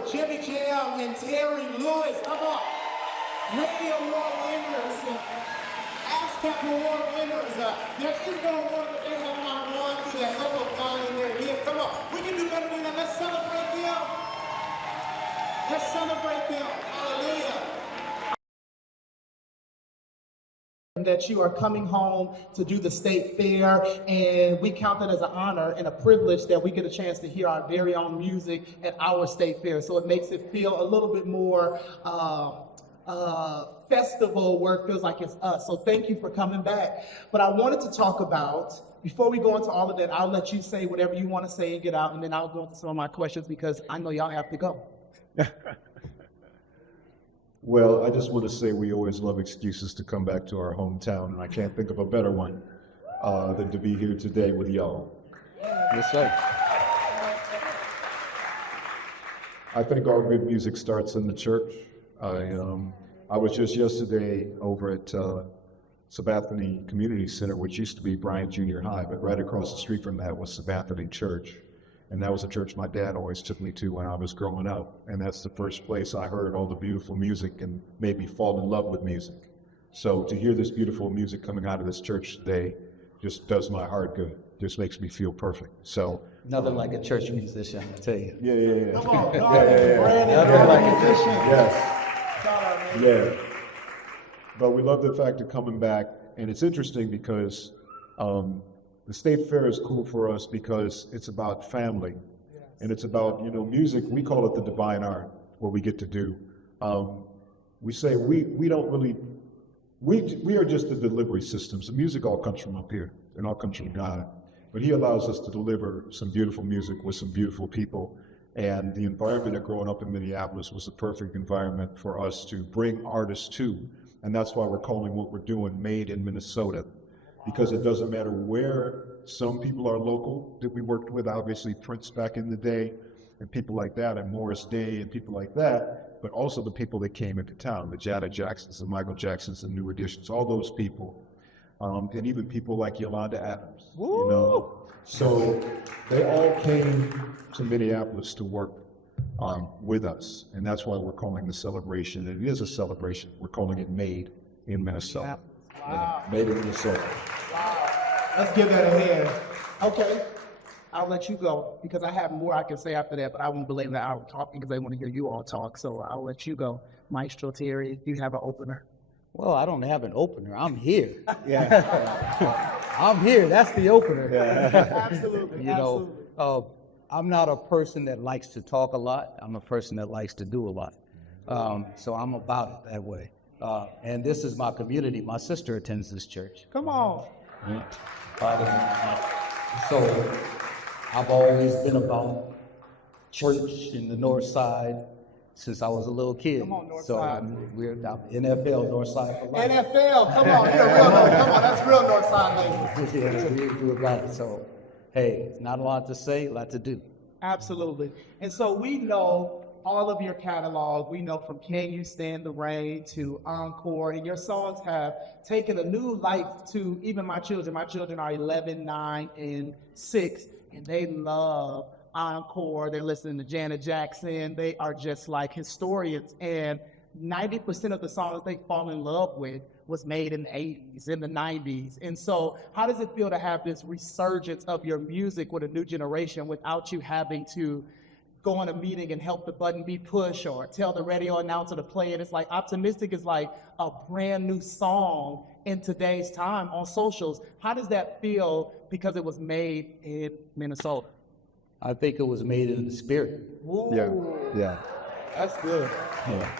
for Jimmy Jam and Terry Lewis. Come on. Radio Award winners, ASCAP Award winners. They're just going to award the one to help them find their gift. Come on. We can do better than that. Let's celebrate them. Let's celebrate them. Hallelujah. That you are coming home to do the state fair, and we count that as an honor and a privilege that we get a chance to hear our very own music at our state fair. So it makes it feel a little bit more festival where it feels like it's us. So thank you for coming back. But I wanted to talk about, before we go into all of that, I'll let you say whatever you want to say and get out, and then I'll go into some of my questions because I know y'all have to go. Well, I just want to say we always love excuses to come back to our hometown, and I can't think of a better one than to be here today with y'all. Yes, sir. I think all good music starts in the church. I was just yesterday over at Sabathani Community Center, which used to be Bryant Junior High, but right across the street from that was Sabathani Church. And that was a church my dad always took me to when I was growing up. And that's the first place I heard all the beautiful music and made me fall in love with music. So to hear this beautiful music coming out of this church today just does my heart good. Just makes me feel perfect. So Nothing like a church musician, I tell you. yeah. Come on, Nothing like a musician. Yes. Yeah. But we love the fact of coming back. And it's interesting because the state fair is cool for us because it's about family, and it's about, music. We call it the divine art, what we get to do. We say we don't really, we are just the delivery systems. The music all comes from up here, and all comes from God. But he allows us to deliver some beautiful music with some beautiful people. And the environment of growing up in Minneapolis was the perfect environment for us to bring artists to. And that's why we're calling what we're doing Made in Minnesota. Because it doesn't matter where. Some people are local that we worked with, obviously Prince back in the day, and people like that, and Morris Day, and people like that, but also the people that came into town, the Janet Jacksons, the Michael Jacksons, the New Editions, all those people, and even people like Yolanda Adams, So they all came to Minneapolis to work with us, and that's why we're calling the celebration. It is a celebration. We're calling it Made in Minnesota. Wow. Made in Minnesota. Wow. Let's give that a hand. Okay, I'll let you go because I have more I can say after that, but I won't belabor the hour talking because I want to hear you all talk. So I'll let you go. Maestro Terry, do you have an opener? Well, I don't have an opener. I'm here. I'm here. That's the opener. Absolutely. I'm not a person that likes to talk a lot. I'm a person that likes to do a lot. So I'm about it that way. And this is my community. My sister attends this church. Come on. So I've always been about church in the north side since I was a little kid. Come on, north so side. We're NFL, north side for life. NFL, come on, you're real north. Come on, that's real north side, ladies. Yeah, we do it right. So, hey, not a lot to say, a lot to do. Absolutely. And so we know all of your catalog. We know from Can You Stand the Rain to Encore, and your songs have taken a new life to even my children. My children are 11, 9, and 6, and they love Encore. They're listening to Janet Jackson. They are just like historians, and 90% of the songs they fall in love with was made in the 80s, in the 90s. And so how does it feel to have this resurgence of your music with a new generation without you having to go on a meeting and help the button be pushed or tell the radio announcer to play it? It's like Optimistic is like a brand new song in today's time on socials. How does that feel because it was made in Minnesota? I think it was made in the spirit. Ooh. Yeah. That's good. Yeah.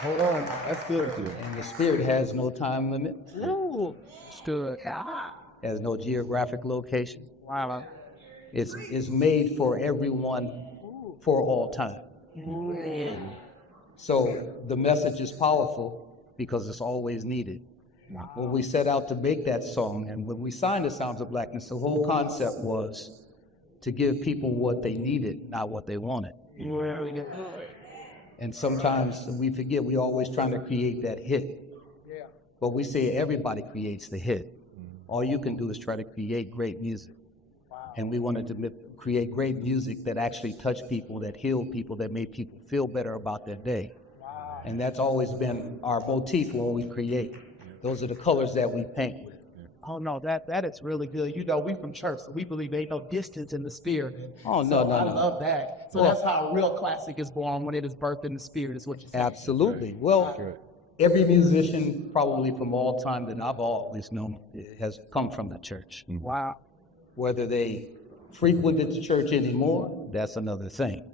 Hold on, that's good. And the spirit has no time limit. Ooh, it's good. Has no geographic location. Wow. It's made for everyone for all time. So the message is powerful because it's always needed. When we set out to make that song and when we signed the Sounds of Blackness, the whole concept was to give people what they needed, not what they wanted. And sometimes we forget we're always trying to create that hit. But we say everybody creates the hit. All you can do is try to create great music. And we wanted to create great music that actually touched people, that healed people, that made people feel better about their day. And that's always been our motif when we create. Those are the colors that we paint with. Oh no, that is really good. You know, we from church, so we believe ain't no distance in the spirit. Oh, so no. I love that. So that's how a real classic is born, when it is birthed in the spirit, is what you say. Absolutely. Well, every musician probably from all time that I've always known has come from the church. Wow. Whether they frequented the church anymore, that's another thing.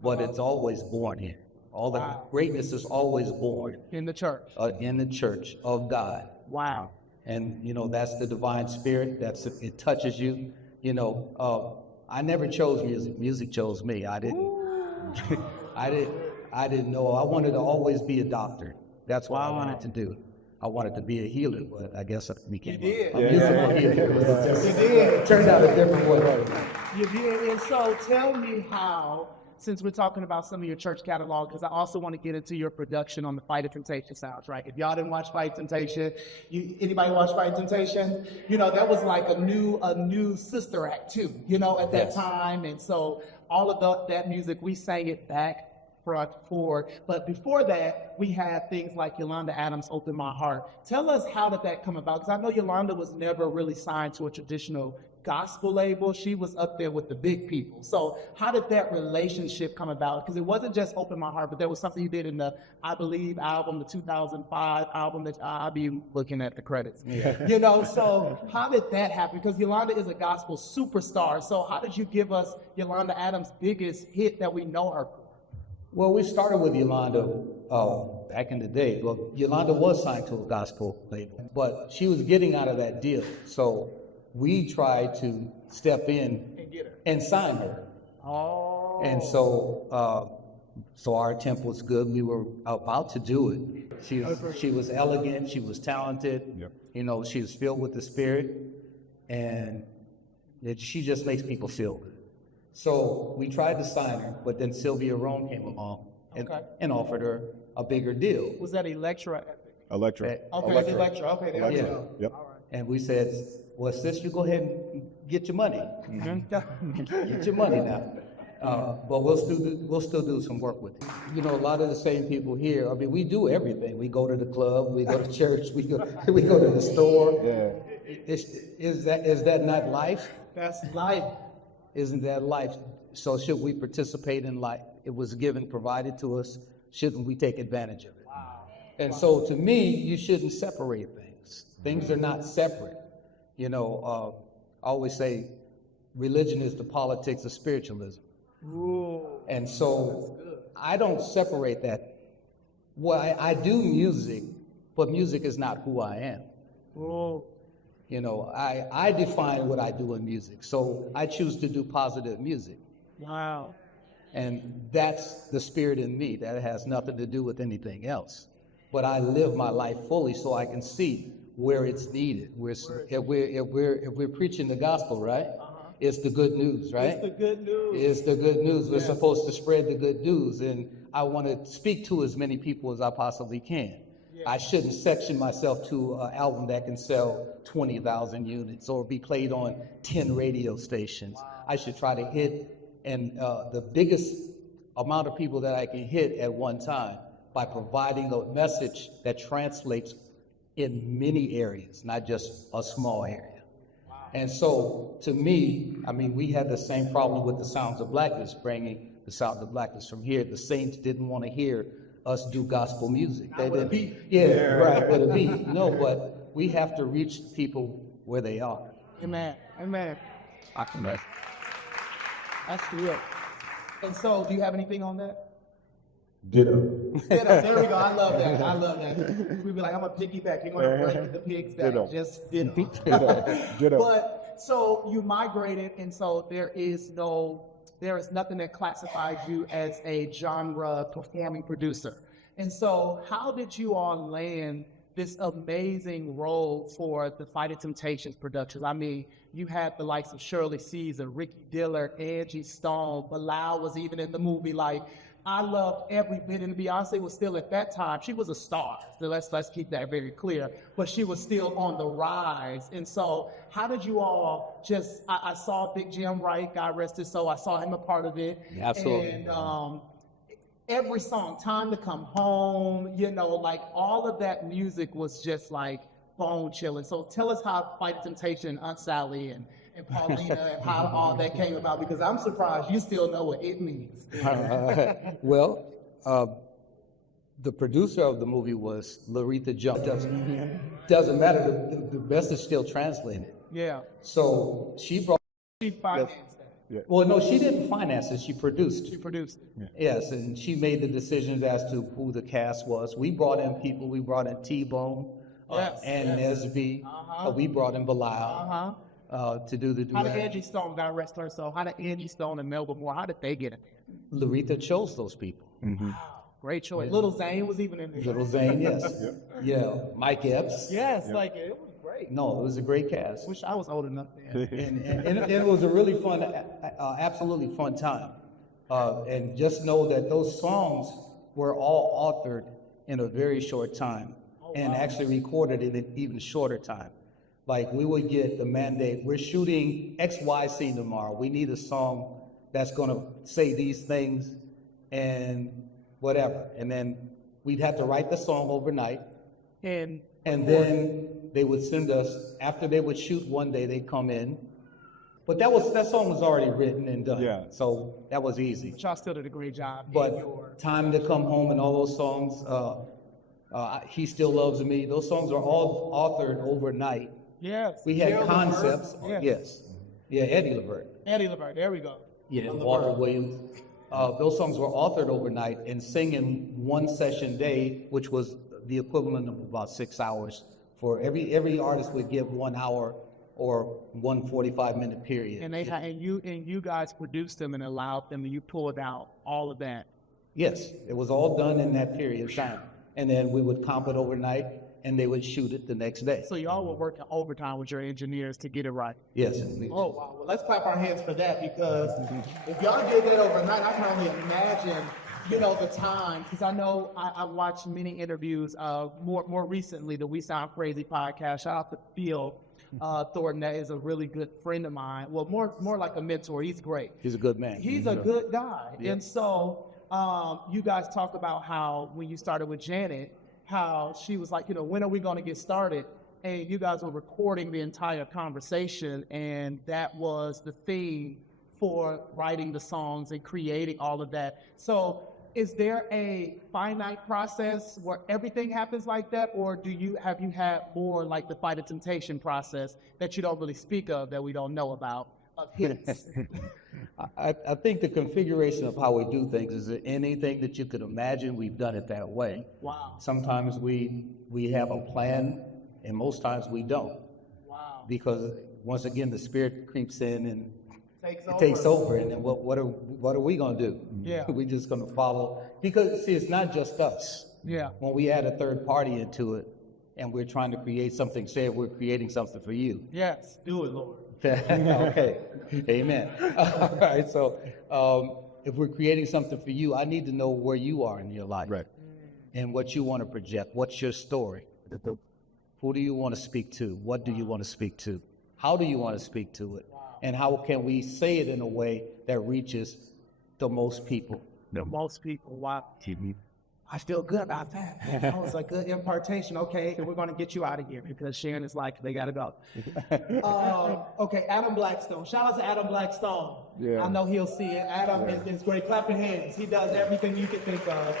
But it's always born here. All the greatness is always born In the church. in the church of God. Wow. And, you know, that's the divine spirit. It touches you. You know, I never chose music. Music chose me. I didn't. I didn't know. I wanted to always be a doctor. That's what I wanted to do. I wanted to be a healer, but I guess I became a musical healer. You did. It turned out a different way. You did. And so tell me how, since we're talking about some of your church catalog, because I also want to get into your production on the Fight of Temptation sounds, right? If y'all didn't watch Fight Temptation, anybody watch Fight Temptation? You know, that was like a new sister act too, you know, at that time. And so all of that music, we sang it back, front, forward. But before that, we had things like Yolanda Adams' Open My Heart. Tell us, how did that come about? Because I know Yolanda was never really signed to a traditional gospel label. She was up there with the big people. So how did that relationship come about? Because it wasn't just Open My Heart, but there was something you did in the, I Believe album, the 2005 album that I'll be looking at the credits. You know, so how did that happen? Because Yolanda is a gospel superstar. So how did you give us Yolanda Adams' biggest hit that we know her for? Well, we started with Yolanda back in the day. Well, Yolanda was signed to a gospel label, but she was getting out of that deal. So we tried to step in and sign her. Oh. And so our attempt was good. We were about to do it. She was elegant. She was talented. Yep. You know, she was filled with the Spirit, and she just makes people feel good. So we tried to sign her, but then Sylvia Rome came along and offered her a bigger deal. Was that Electra? Electra. Okay, it's Electra. Okay, there we go. Yep. And we said, well, sis, you go ahead and get your money. Get your money now. But we'll still do some work with it. You know, a lot of the same people here, I mean, we do everything. We go to the club, we go to church, we go to the store. Yeah. Is that not life? That's life. Isn't that life? So should we participate in life? It was given, provided to us. Shouldn't we take advantage of it? Wow. And so to me, you shouldn't separate things. Things are not separate. You know, I always say religion is the politics of spiritualism. Ooh. And so I don't separate that. Well, I do music, but music is not who I am. Ooh. You know, I define what I do in music. So I choose to do positive music. Wow. And that's the spirit in me. That has nothing to do with anything else. But I live my life fully so I can see where it's needed. If we're preaching the gospel, right? It's the good news, right? It's the good news. It's the good news. We're supposed to spread the good news. And I want to speak to as many people as I possibly can. I shouldn't section myself to an album that can sell 20,000 units or be played on 10 radio stations. I should try to hit the biggest amount of people that I can hit at one time by providing a message that translates in many areas, not just a small area. And so, to me, I mean, we had the same problem with the Sounds of Blackness, bringing the Sounds of Blackness from here. The Saints didn't want to hear us do gospel music. They didn't. Right, with a beat. No, but we have to reach people where they are. Amen. Amen. Right. That's real. And so, do you have anything on that? Ditto. There we go. I love that. I love that. We'd be like, I'm gonna piggyback. You're gonna break the pigs back. Ditto. Just ditto. Ditto. But so you migrated, and so there is nothing that classifies you as a genre performing producer. And so, how did you all land this amazing role for the Fight of Temptations productions? I mean, you had the likes of Shirley Caesar, Ricky Dillard, Angie Stone, Bilal was even in the movie. Like, I loved every bit, and Beyonce was still at that time, she was a star. So let's keep that very clear. But she was still on the rise. And so how did you all just, I saw Big Jim Wright, God rest his soul, I saw him a part of it. Yeah, absolutely. And every song, Time to Come Home, you know, like all of that music was just like bone chilling. So tell us how Fight Temptation, Aunt Sally, and Paulina, and how all that came about, because I'm surprised you still know what it means. Well, the producer of the movie was Laretha Jones. Doesn't matter. The best is still translated. Yeah. So she brought. She financed that. Well, no, she didn't finance it. She produced She it. produced it. Yes, and she made the decisions as to who the cast was. We brought in people. We brought in T-Bone, Yes, and yes. Nesby. Uh-huh. We brought in Bilal to do the How did duet. Angie Stone, God rest her soul, how did Angie Stone and Melba Moore, how did they get in there? Laretha chose those people. Great choice. Little Zane was even in there. Little Zane, yes. Yeah, Mike Epps. Yes, like it was great. No, it was a great cast. Wish I was old enough then. And it was a really fun, absolutely fun time. And just know that those songs were all authored in a very short time and actually recorded in an even shorter time. Like we would get the mandate, we're shooting XY scene tomorrow. We need a song that's gonna say these things and whatever. And then we'd have to write the song overnight. And Then they would send us, after they would shoot one day, they'd come in. But that song was already written and done. Yeah. So that was easy. y'all still did a great job. in But your- Time to Come Home and all those songs, He Still Loves Me, those songs are all authored overnight. Yes. We had Jill concepts. Levert, Yes. Yeah, Eddie Levert. Eddie Levert, there we go. Yeah, Walter Williams. Those songs were authored overnight and sing in one session day, which was the equivalent of about 6 hours. For every artist would give 1 hour or 1 45-minute period. And they had, and you guys produced them and allowed them, and you pulled out all of that. Yes, it was all done in that period of time. And then we would comp it overnight, and they would shoot it the next day. So y'all were working overtime with your engineers to get it right. Yes. Oh, wow. Well, let's clap our hands for that, because if y'all did that overnight, I can only imagine, you know, the time. Because I know I watched many interviews, more recently, the We Sound Crazy podcast. Shout out to Phil Thornton, that is a really good friend of mine. Well, more like a mentor. He's great. He's a good man. He's a good guy. And so you guys talk about how when you started with Janet, how she was like, you know, when are we going to get started? And you guys were recording the entire conversation, and that was the theme for writing the songs and creating all of that. So is there a finite process where everything happens like that, or have you had more like the Fight of Temptation process that you don't really speak of, that we don't know about, of hits? I think the configuration of how we do things is that anything that you could imagine, we've done it that way. Wow. Sometimes we have a plan, and most times we don't. Wow. Because once again, the spirit creeps in and Takes it takes over, and then what are we gonna do? Yeah. We're just gonna follow, because see, it's not just us. Yeah. When we add a third party into it, and we're trying to create something, say we're creating something for you. Yes. Do it, Lord. Okay, amen. All right, so if we're creating something for you, I need to know where you are in your life. Right. And what you want to project. What's your story? Who do you want to speak to? What do you want to speak to? How do you want to speak to it? And how can we say it in a way that reaches the most people? Most people, wow. I feel good about that. That was a good impartation. Okay, we're going to get you out of here because Sharon is like, they got to go. Okay, Adam Blackstone. Shout out to Adam Blackstone. Yeah. I know he'll see it. Adam is great. Clap your hands. He does everything you can think of.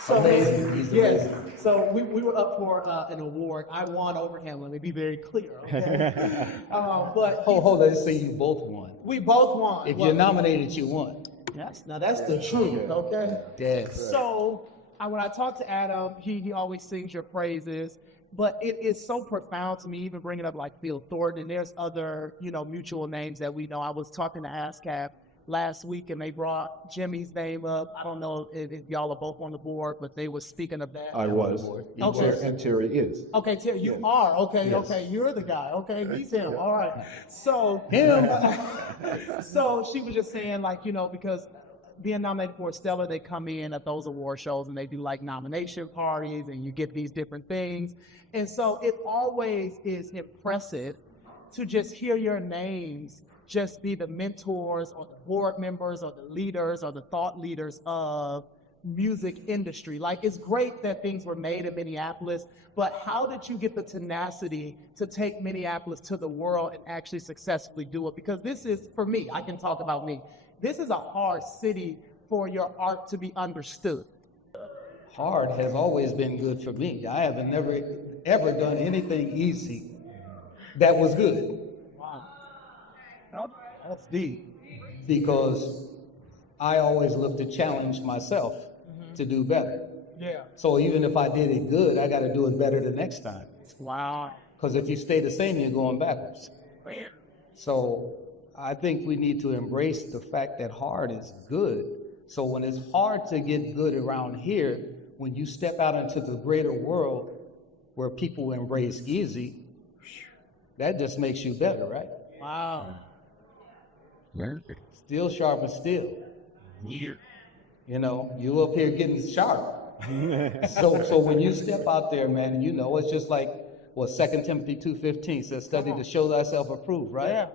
So, Amazing. He's yes. amazing. So we were up for an award. I won over him. Let me be very clear. Okay? But Hold on, let's say you both won. we both won. If you're nominated, you won. Yes. Now that's the truth. Okay. Yes. So when I talk to Adam, he always sings your praises, but it is so profound to me, even bringing up like Phil Thornton, and there's other, mutual names that we know. I was talking to ASCAP last week, and they brought Jimmy's name up. I don't know if y'all are both on the board, but they were speaking of that. I was. Okay. And Terry is. Okay, Terry, you are. Okay, Yes. okay, you're the guy. Okay, he's him. All right. So, so she was just saying, like, because being nominated for a Stellar, they come in at those award shows and they do like nomination parties and you get these different things. And so it always is impressive to just hear your names just be the mentors or the board members or the leaders or the thought leaders of music industry. Like, it's great that things were made in Minneapolis, but how did you get the tenacity to take Minneapolis to the world and actually successfully do it? Because this is, for me, I can talk about me, this is a hard city for your art to be understood. Hard has always been good for me. I haven't never ever done anything easy that was good. Wow. That's deep. Because I always look to challenge myself to do better. Yeah. So even if I did it good, I got to do it better the next time. Wow. Because if you stay the same, you're going backwards. So I think we need to embrace the fact that hard is good. So when it's hard to get good around here, when you step out into the greater world where people embrace easy, that just makes you better, right? Wow. Steel sharpens steel. You know, you up here getting sharp. So when you step out there, man, you know, it's just like what 2 Timothy 2:15 says, study to show thyself approved, right? Yeah.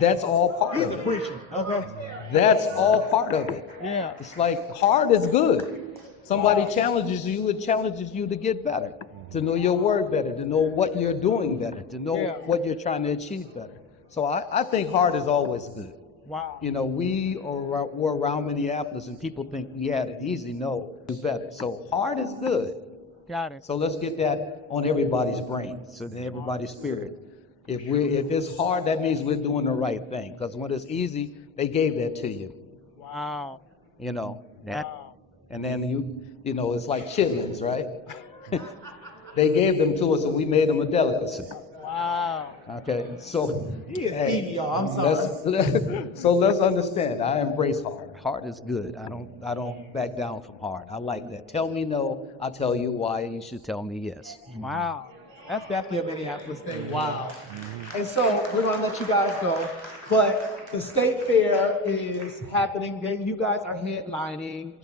That's all part He's of a it. preacher. Okay. That's all part of it. Yeah. It's like hard is good. Somebody challenges you, it challenges you to get better, to know your word better, to know what you're doing better, to know what you're trying to achieve better. So I think hard is always good. Wow. You know, we're around Minneapolis and people think we had it easy. No, do better. So hard is good. Got it. So let's get that on everybody's brain, so that everybody's spirit. If it's hard, that means we're doing the right thing. Because when it's easy, they gave that to you. Wow. You know. Wow. And then you know, it's like chitlins, right? They gave them to us and we made them a delicacy. Wow. Okay, so He is eating, y'all. I'm sorry. so let's understand. I embrace hard. Hard is good. I don't back down from hard. I like that. Tell me no, I'll tell you why you should tell me yes. Wow. That's definitely a Minneapolis thing. Wow. And so we're going to let you guys go. But the state fair is happening. Then you guys are headlining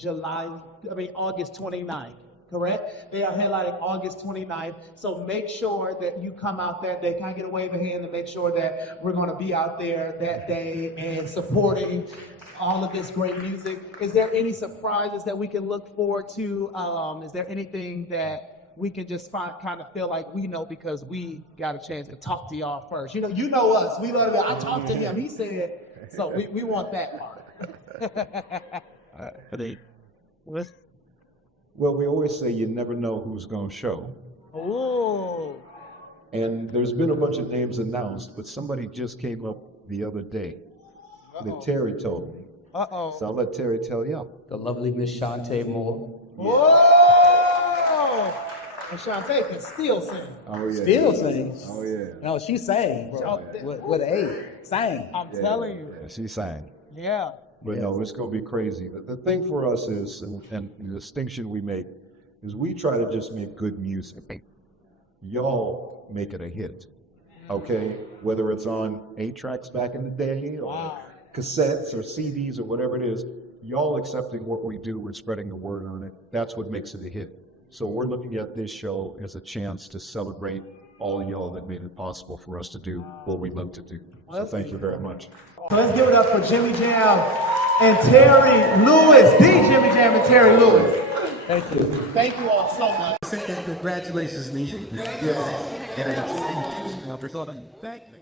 August 29th. Correct? They are headlining August 29th. So make sure that you come out that day. Can I get a wave of hand to make sure that we're going to be out there that day and supporting all of this great music? Is there any surprises that we can look forward to? Is there anything that we can just kind of feel like we know because we got a chance to talk to y'all first? You know us. We love it. I talked to him. He said, so we want that part. Well, we always say you never know who's going to show. Oh. And there's been a bunch of names announced, but somebody just came up the other day that Terry told me. Uh-oh. So I'll let Terry tell y'all. The lovely Miss Shantae Moore. Whoa! And Shantae can still sing. Oh, yeah. Still sings. Oh, yeah. No, she sang, bro. With an A. Sang. I'm telling you. Yeah, she sang. Yeah. But no, it's going to be crazy. The thing for us is, and the distinction we make, is we try to just make good music. Y'all make it a hit, okay? Whether it's on 8-tracks back in the day, or cassettes or CDs or whatever it is, y'all accepting what we do and spreading the word on it, that's what makes it a hit. So we're looking at this show as a chance to celebrate all of y'all that made it possible for us to do what we love to do. So thank you very much. So let's give it up for Jimmy Jam and Terry Lewis. The Jimmy Jam and Terry Lewis. Thank you. Thank you all so much. Congratulations, Nisha. Yeah. Thank you.